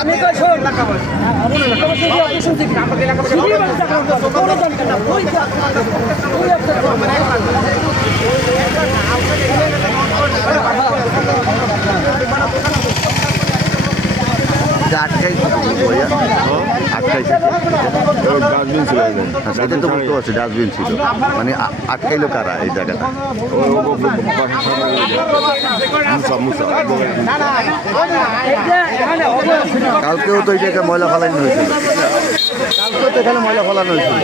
আমি আটকাই আটকাইছে ডাস্টবিন ছিল এটা তো বুঝতে পারছি ডাস্টবিন ছিল। মানে আটকাইলো কারা এই জায়গাটা? কালকেও তো এটাকে ময়লা ফেলানো হয়েছিল। তো এখানে ময়লা ফেলানো হয়েছিল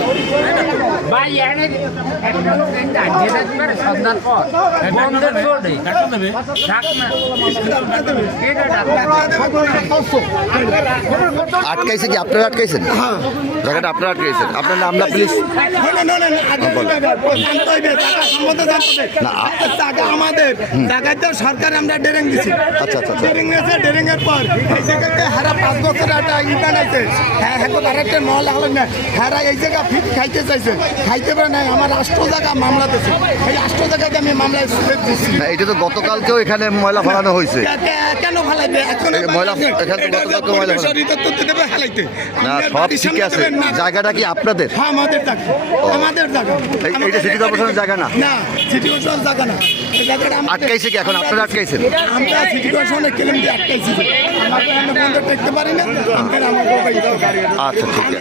আটকাইছে কি? আপনারা আটকাইছেন? জায়গাটা আপনারা আটকাইছেন। আপনার প্লিজ না, টাকা আমাদের টাকায় তো সরকার আমরা ডেরেং দিছি। আচ্ছা, আচ্ছা, আচ্ছা। ডেরেং আছে ডেরেং এর পর এই জায়গাতে হারা পাঁচ বছর একটা ই বানাইছে। হ্যাঁ হ্যাঁ হলো না হারা এই জায়গা ফিট খাইতে চাইছে। খাইতে পারে নাই আমার রাষ্ট্র জায়গা মামলা দিছে। এই রাষ্ট্র জায়গাতে আমি মামলায় সুযোগ দিচ্ছি না এটা তো গতকালকেও এখানে ময়লা ফেলানো হয়েছে। কেন ফালাইবে? এখন ময়লা- এখানে গতকালকে ময়লা ফালাইতে না সব ঠিক আছে। জায়গাটা কি আপনাদের? হ্যাঁ আমাদের জায়গা। আমাদের জায়গা। এইটা সিটি কর্পোরেশনের জায়গা না? না সিটি কর্পোরেশনের জায়গা না। আটকাইছে কি এখন? আপনারা আটকাইছেন? আমরা সিটি কর্পোরেশনের কেলেম দিয়ে আটকাইছি। আমরা তো এখনও বন্ধ দেখতে পারি না আচ্ছা ঠিক আছে।